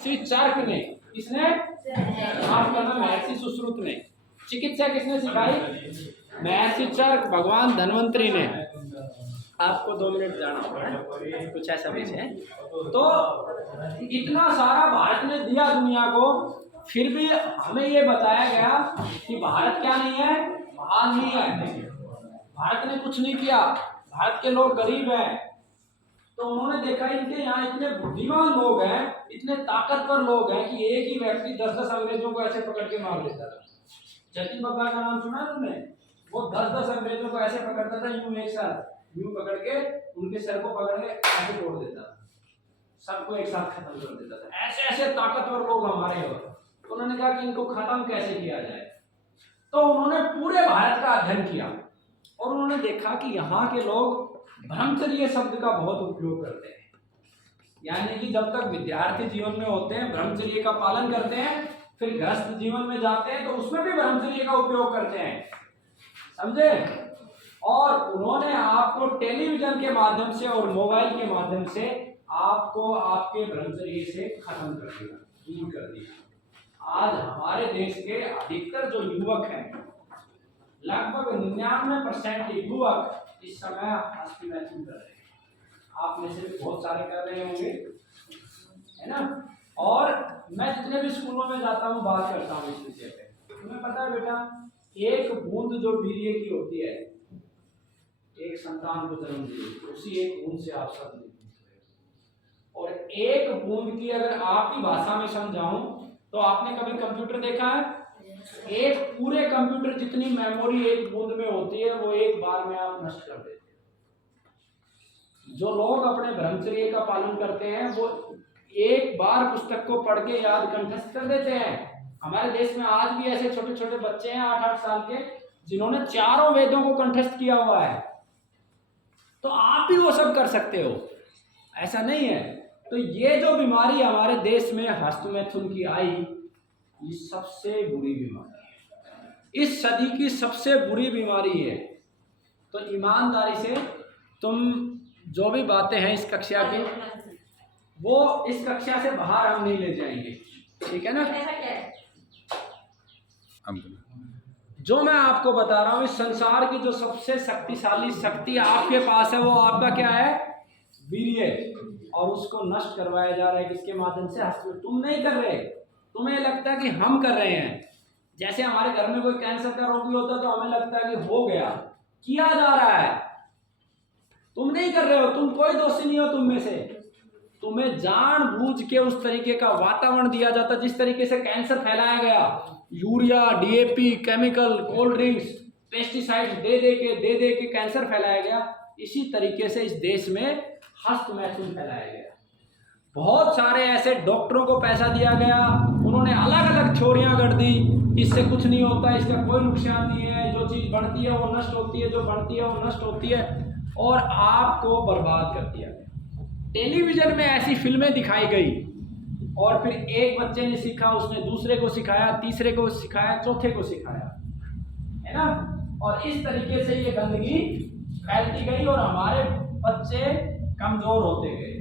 Churg ने, किसने? आपका नाम महर्षि सुश्रुत ने। चिकित्सा किसने सिखाई? महर्षि चर्क, भगवान धन्वंतरी ने। आपको 2 मिनट जाना होगा, कुछ ऐसा भी है। तो इतना सारा भारत ने दिया दुनिया को, फिर भी हमें ये बताया गया कि भारत क्या नहीं है, महान नहीं है। भारत ने कुछ नहीं किया, भारत के लोग गरीब हैं। तो उन्होंने देखा इनके यहाँ इतने बुद्धिमान लोग हैं, इतने ताकतवर लोग हैं कि एक ही व्यक्ति 10-10 अंग्रेजों को ऐसे पकड़ के मार लेता था। जतिन बब्बर का नाम सुना तुमने? वो 10-10 अंग्रेजों को ऐसे पकड़ता था, यूं एक साथ यूं पकड़ के उनके सर को पकड़ के ऐसे तोड़ देता था, सबको एक साथ खत्म कर देता था। ऐसे ऐसे ताकतवर लोग हमारे हो। तो उन्होंने कहा कि इनको खत्म कैसे किया जाए। तो उन्होंने पूरे भारत का अध्ययन किया और उन्होंने देखा कि यहाँ के लोग ब्रह्मचर्य शब्द का बहुत उपयोग करते हैं। यानी कि जब तक विद्यार्थी जीवन में होते हैं ब्रह्मचर्य का पालन करते हैं, फिर गृहस्थ जीवन में जाते हैं तो उसमें भी ब्रह्मचर्य का उपयोग करते हैं, समझे? और उन्होंने आपको टेलीविजन के माध्यम से और मोबाइल के माध्यम से आपको आपके ब्रह्मचर्य से खत्म कर दिया, दूर कर दिया। आज हमारे देश के अधिकतर जो युवक हैं, लगभग 99% युवक इस समय हस्ती मैथुन कर रहे हैं। आप में से भी बहुत सारे कर रहे होंगे, है ना? और मैं जितने भी स्कूलों में जाता हूँ बात करता हूँ इस विषय पे। तुम्हें पता है बेटा, एक बूंद जो वीर्य की होती है, एक संतान को जन्म दी, उसी एक बूंद से आप सब हुए। और एक बूंद की अगर आपकी भाषा में समझाऊं तो आपने कभी कंप्यूटर देखा है? एक पूरे कंप्यूटर जितनी मेमोरी एक बूंद में होती है वो एक बार में आप नष्ट कर देते हैं। जो लोग अपने ब्रह्मचर्य का पालन करते हैं वो एक बार पुस्तक को पढ़ के याद कंठस्थ कर देते हैं। हमारे देश में आज भी ऐसे छोटे छोटे बच्चे हैं 8-8 साल के, जिन्होंने चारों वेदों को कंठस्थ किया हुआ है। तो आप भी वो सब कर सकते हो, ऐसा नहीं है। तो ये जो बीमारी हमारे देश में हस्तमैथुन की आई, ये सबसे बुरी बीमारी है, इस सदी की सबसे बुरी बीमारी है। तो ईमानदारी से तुम जो भी बातें हैं इस कक्षा की, वो इस कक्षा से बाहर हम नहीं ले जाएंगे, ठीक है ना? जो मैं आपको बता रहा हूँ, इस संसार की जो सबसे शक्तिशाली शक्ति आपके पास है वो आपका क्या है? वीर्य। और उसको नष्ट करवाया जा रहा है किसके माध्यम से? हस्त। तुम नहीं कर रहे, तुम्हें लगता है कि हम कर रहे हैं। जैसे हमारे घर में कोई कैंसर का रोगी होता है तो हमें लगता है कि हो गया, किया जा रहा है। तुम नहीं कर रहे हो, तुम कोई दोषी नहीं हो तुम में से। तुम्हें जानबूझ के उस तरीके का वातावरण दिया जाता है जिस तरीके से कैंसर फैलाया गया, urea, DAP, chemical, cold drinks, pesticides दे दे के कैंसर फैलाया गया। इसी तरीके से इस देश में हस्तमैथुन फैलाया गया। बहुत सारे ऐसे डॉक्टरों को पैसा दिया गया, उन्होंने अलग अलग थ्योरियां गढ़ दी, इससे कुछ नहीं होता, इसका कोई नुकसान नहीं है, जो चीज़ बढ़ती है वो नष्ट होती है, जो बढ़ती है वो नष्ट होती है, और आपको बर्बाद कर दिया गया। टेलीविजन में ऐसी फिल्में दिखाई गई और फिर एक बच्चे ने सीखा, उसने दूसरे को सिखाया, तीसरे को सिखाया, चौथे को सिखाया, है ना? और इस तरीके से ये गंदगी फैलती गई और हमारे बच्चे कमजोर होते गए।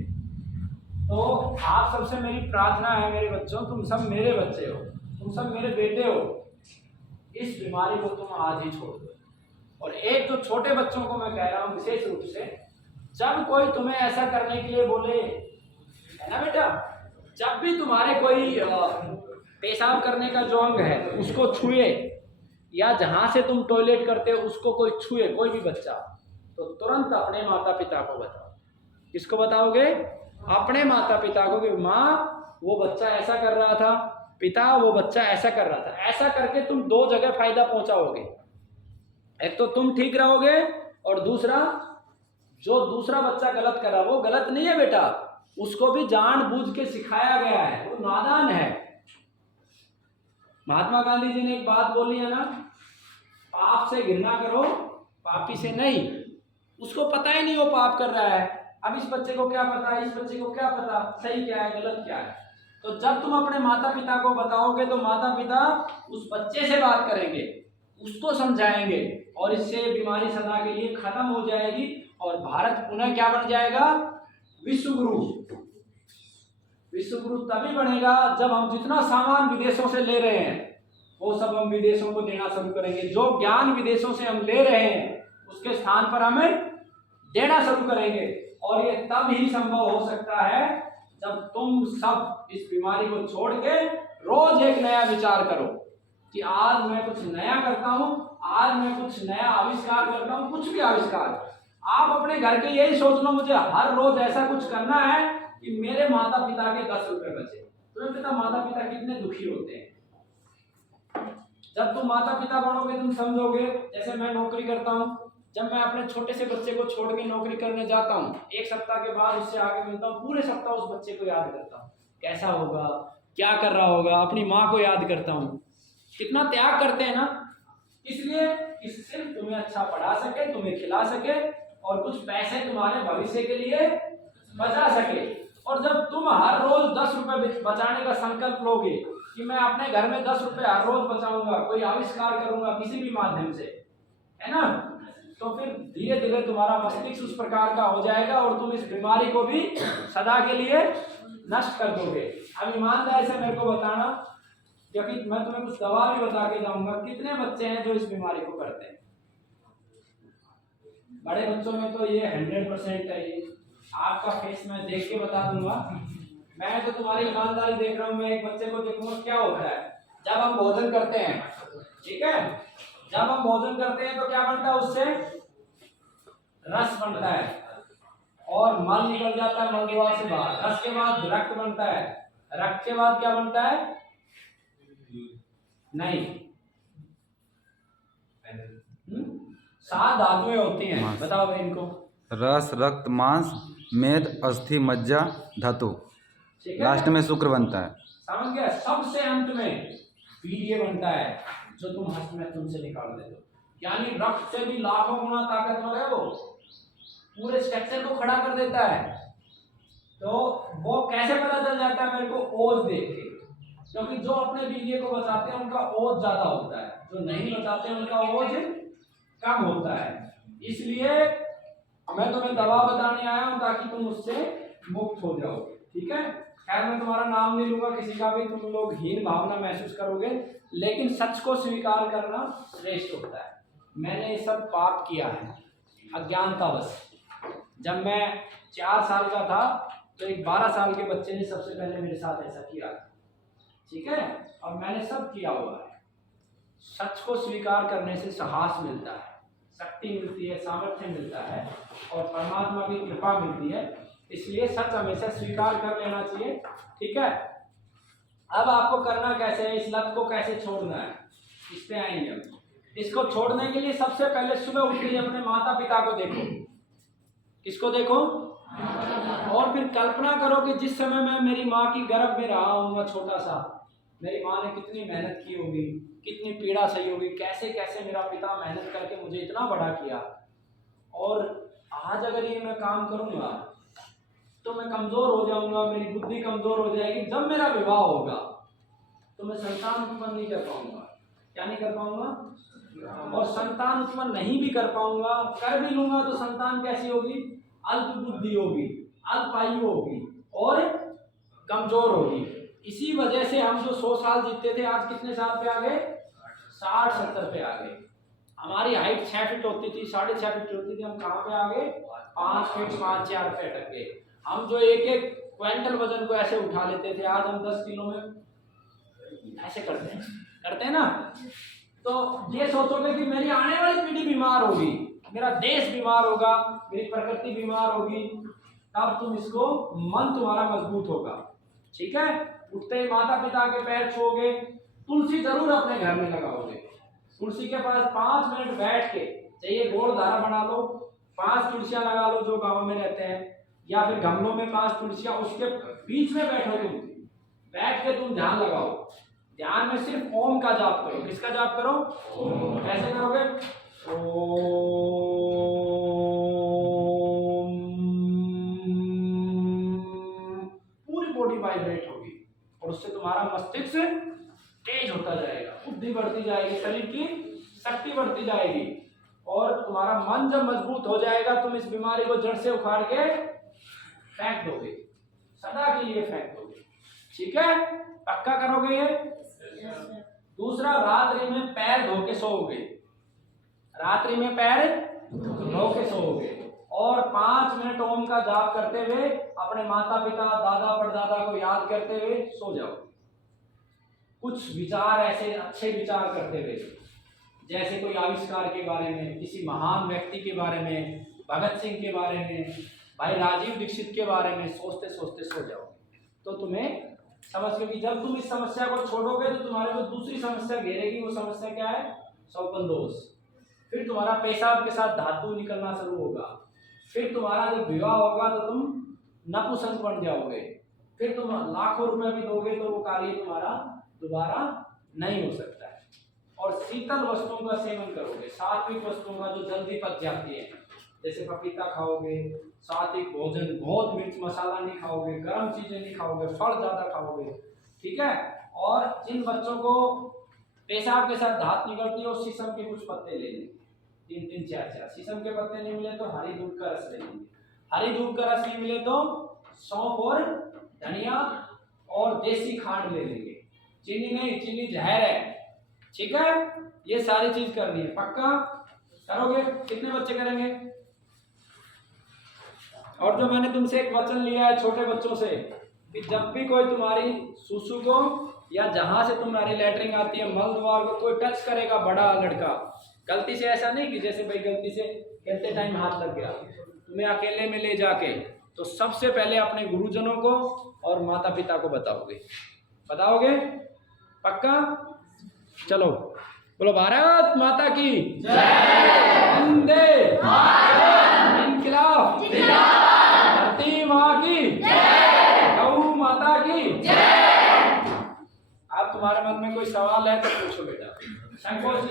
तो आप सबसे मेरी प्रार्थना है मेरे बच्चों, तुम सब मेरे बच्चे हो, तुम सब मेरे बेटे हो, इस बीमारी को तुम आज ही छोड़ दो। और एक जो छोटे बच्चों को मैं कह रहा हूँ विशेष रूप से, जब कोई तुम्हें ऐसा करने के लिए बोले, है ना बेटा, जब भी तुम्हारे कोई पेशाब करने का जो अंग है उसको छुए, या जहाँ से तुम टॉयलेट करते हो उसको कोई छुए, कोई भी बच्चा, तो तुरंत अपने माता पिता को बताओ। किसको बताओगे? अपने माता पिता को, कि माँ वो बच्चा ऐसा कर रहा था, पिता वो बच्चा ऐसा कर रहा था। ऐसा करके तुम 2 जगह फायदा पहुंचाओगे। एक तो तुम ठीक रहोगे और दूसरा जो दूसरा बच्चा गलत कर रहा, वो गलत नहीं है बेटा, उसको भी जानबूझ के सिखाया गया है, वो नादान है। महात्मा गांधी जी ने एक बात बोली है ना, पाप से घृणा करो, पापी से नहीं। उसको पता ही नहीं वो पाप कर रहा है। अब इस बच्चे को क्या पता, इस बच्चे को क्या पता सही क्या है गलत क्या है। तो जब तुम अपने माता पिता को बताओगे तो माता पिता उस बच्चे से बात करेंगे, उसको समझाएंगे, और इससे बीमारी सदा के लिए खत्म हो जाएगी और भारत पुनः क्या बन जाएगा? विश्व गुरु। विश्व गुरु तभी बनेगा जब हम जितना सामान विदेशों से ले रहे हैं वो सब हम विदेशों को देना शुरू करेंगे। जो ज्ञान विदेशों से हम ले रहे हैं उसके स्थान पर हमें देना शुरू करेंगे। और ये तब ही संभव हो सकता है जब तुम सब इस बीमारी को छोड़ के रोज एक नया विचार करो कि आज मैं कुछ नया करता हूं, आज मैं कुछ नया आविष्कार करता हूं, कुछ भी आविष्कार। आप अपने घर के यही सोच लो, मुझे हर रोज ऐसा कुछ करना है कि मेरे माता पिता के 10 रुपए बचे। तुम्हें पता माता पिता कितने दुखी होते हैं। जब तुम माता पिता बनोगे तुम समझोगे। जैसे मैं नौकरी करता हूँ, जब मैं अपने छोटे से बच्चे को छोड़ के नौकरी करने जाता हूँ, एक सप्ताह के बाद उससे आगे मिलता हूँ, पूरे सप्ताह उस बच्चे को याद करता हूँ, कैसा होगा, क्या कर रहा होगा, अपनी माँ को याद करता हूँ। कितना त्याग करते हैं ना, इसलिए कि सिर्फ तुम्हें अच्छा पढ़ा सके, तुम्हें खिला सके और कुछ पैसे तुम्हारे भविष्य के लिए बचा सके। और जब तुम हर रोज 10 रुपए बचाने का संकल्प लोगे कि मैं अपने घर में 10 रुपए हर रोज बचाऊंगा, कोई आविष्कार करूंगा किसी भी माध्यम से, है ना, तो फिर धीरे धीरे तुम्हारा मस्तिष्क उस प्रकार का हो जाएगा और तुम इस बीमारी को भी सदा के लिए नष्ट कर दोगे। अब ईमानदारी से मेरे को बताना, क्योंकि मैं तुम्हें कुछ दवा भी बता के जाऊंगा, कितने बच्चे हैं जो इस बीमारी को करते हैं। बड़े बच्चों में तो ये 100% है। ये आपका फेस मैं देख के बता दूंगा। मैं तो तुम्हारी ईमानदारी देख रहा हूँ। मैं एक बच्चे को देखूंगा क्या होता है जब हम भोजन करते हैं, ठीक है, जब हम भोजन करते हैं तो क्या बनता है, उससे रस बनता है और मल निकल जाता है मल द्वार से बाहर। रस के बाद रक्त बनता है, रक्त के बाद क्या बनता है, नहीं 7 धातुएं होती हैं, बताओ भाई इनको। रस, रक्त, मांस, मेद, अस्थि, मज्जा, धातु, लास्ट में शुक्र बनता है। समझ गया। सबसे अंत में वीर्य बनता है जो तुम हस्त में तुमसे निकाल देते हो। यानी रक्त से भी लाखों गुना ताकतवर है, वो पूरे स्ट्रक्चर को खड़ा कर देता है। तो वो कैसे पता चल जाता है मेरे को, ओज देख के, क्योंकि जो अपने वीर्य को बचाते हैं उनका ओज ज्यादा होता है, जो नहीं बचाते उनका ओज कम होता है। इसलिए मैं तुम्हें दवा बताने आया हूं ताकि तुम उससे मुक्त हो जाओ, ठीक है। खैर मैं तुम्हारा नाम नहीं लूंगा किसी का भी, तुम लोग हीन भावना महसूस करोगे, लेकिन सच को स्वीकार करना श्रेष्ठ होता है। मैंने ये सब पाप किया है अज्ञानतावश। जब मैं 4 साल का था तो एक 12 साल के बच्चे ने सबसे पहले मेरे साथ ऐसा किया, ठीक है, और मैंने सब किया हुआ है। सच को स्वीकार करने से साहस मिलता है, शक्ति मिलती है, सामर्थ्य मिलता है और परमात्मा की कृपा मिलती है। इसलिए सच हमेशा स्वीकार कर लेना चाहिए, ठीक है। अब आपको करना कैसे है, इस लत को कैसे छोड़ना है, इस पे आएंगे हम। इसको छोड़ने के लिए सबसे पहले सुबह उठ के अपने माता पिता को देखो। किसको देखो? और फिर कल्पना करो कि जिस समय मैं मेरी माँ की गर्भ में रहा हूँ छोटा सा, मेरी माँ ने कितनी मेहनत की होगी, कितनी पीड़ा सही होगी, कैसे कैसे मेरा पिता मेहनत करके मुझे इतना बड़ा किया। और आज अगर ये मैं काम करूँगा तो मैं कमज़ोर हो जाऊँगा, मेरी बुद्धि कमज़ोर हो जाएगी। जब मेरा विवाह होगा तो मैं संतान उत्पन्न नहीं कर पाऊँगा। क्या नहीं कर पाऊँगा? और संतान उत्पन्न नहीं भी कर पाऊँगा, कर भी लूँगा तो संतान कैसी होगी? अल्प बुद्धि होगी, अल्पायु होगी और कमज़ोर होगी। इसी वजह से हम जो 100 साल जीते थे आज कितने साल पे आ गए? 60-70 पे आ गए। हमारी हाइट 6 फीट होती थी, 6.5 फीट होती थी, हम कहाँ पे आ गए? 5 फीट 5-4 पे अटक गए। हम जो एक क्विंटल वजन को ऐसे उठा लेते थे, आज हम 10 किलो में ऐसे करते हैं ना। तो ये सोचोगे कि मेरी आने वाली पीढ़ी बीमार होगी, मेरा देश बीमार होगा, मेरी प्रकृति बीमार होगी, तब तुम इसको, मन तुम्हारा मजबूत होगा, ठीक है। उठते ही माता पिता के पैर छूओगे, तुलसी जरूर अपने घर में लगाओगे। तुलसी के पास 5 मिनट बैठ के, चाहिए गोड़ धारा बना लो, 5 तुलसियां लगा लो जो गांव में रहते हैं, या फिर गमलों में 5 तुलसियां, उसके बीच में बैठो तुम, बैठ के तुम ध्यान लगाओ। ध्यान में सिर्फ ओम का जाप करो। किसका जाप करो? ओम। कैसे करोगे? ओम। पूरी बॉडी वाइब्रेट होगी और उससे तुम्हारा मस्तिष्क तेज होता जाएगा, बुद्धि बढ़ती जाएगी, शरीर की शक्ति बढ़ती जाएगी और तुम्हारा मन जब मजबूत हो जाएगा तुम इस बीमारी को जड़ से उखाड़ के फेंक दोगे, सदा के लिए फेंक दोगे। ठीक है, पक्का करोगे ये? दूसरा, रात्रि में पैर धो के सोओगे, रात्रि में पैर धो के सोओगे और 5 मिनट ओम का जाप करते हुए अपने माता पिता दादा परदादा को याद करते हुए सो जाओ। कुछ विचार ऐसे अच्छे विचार करते हुए, जैसे कोई आविष्कार के बारे में, किसी महान व्यक्ति के बारे में, भगत सिंह के बारे में, भाई राजीव दीक्षित के बारे में सोचते सोचते सो जाओ। तो तुम्हें समझ के कि जब तुम इस समस्या को छोड़ोगे तो तुम्हारे को दूसरी समस्या घेरेगी। वो समस्या क्या है? स्वप्न दोष। फिर तुम्हारा पेशाब के साथ धातु निकलना शुरू होगा। फिर तुम्हारा जब विवाह होगा तो तुम नपुंसक बन जाओगे। फिर तुम लाखों रुपए भी दोगे तो वो कार्य तुम्हारा दोबारा नहीं हो सकता है। और शीतल वस्तुओं का सेवन करोगे, सात्विक वस्तुओं का जो जल्दी पच जाती है, जैसे पपीता खाओगे, सात्विक भोजन, बहुत मिर्च मसाला नहीं खाओगे, गर्म चीजें नहीं खाओगे, फल ज्यादा खाओगे, ठीक है। और जिन बच्चों को पेशाब के साथ धात निकलती है वो शीशम के कुछ पत्ते ले लेंगे, 3-3, 4-4। शीशम के पत्ते नहीं मिले तो हरी दूध का रस ले लेंगे, हरी दूध का रस नहीं मिले तो सौंफ और धनिया और देसी खांड ले लेंगे। चीनी नहीं, चीनी जहर है, ठीक है। ये सारी चीज करनी है, पक्का करोगे? कितने बच्चे करेंगे? और जो मैंने तुमसे एक वचन लिया है छोटे बच्चों से कि जब भी कोई तुम्हारी सुसु को या जहां से तुम्हारी लैटरिन आती है मल द्वार को कोई टच करेगा, बड़ा लड़का, गलती से ऐसा नहीं कि जैसे भाई गलती से खेलते टाइम हाथ लग गया, तुम्हें अकेले में ले जाके तो सबसे पहले अपने गुरुजनों को और माता पिता को बताओगे, बताओगे? पक्का? चलो बोलो भारत माता की जय, वंदे मातरम, इनकलाब जिंदाबाद, धरती माँ की जय, गौ माता की जय। अब तुम्हारे मन में कोई सवाल है तो पूछो बेटा, संकोच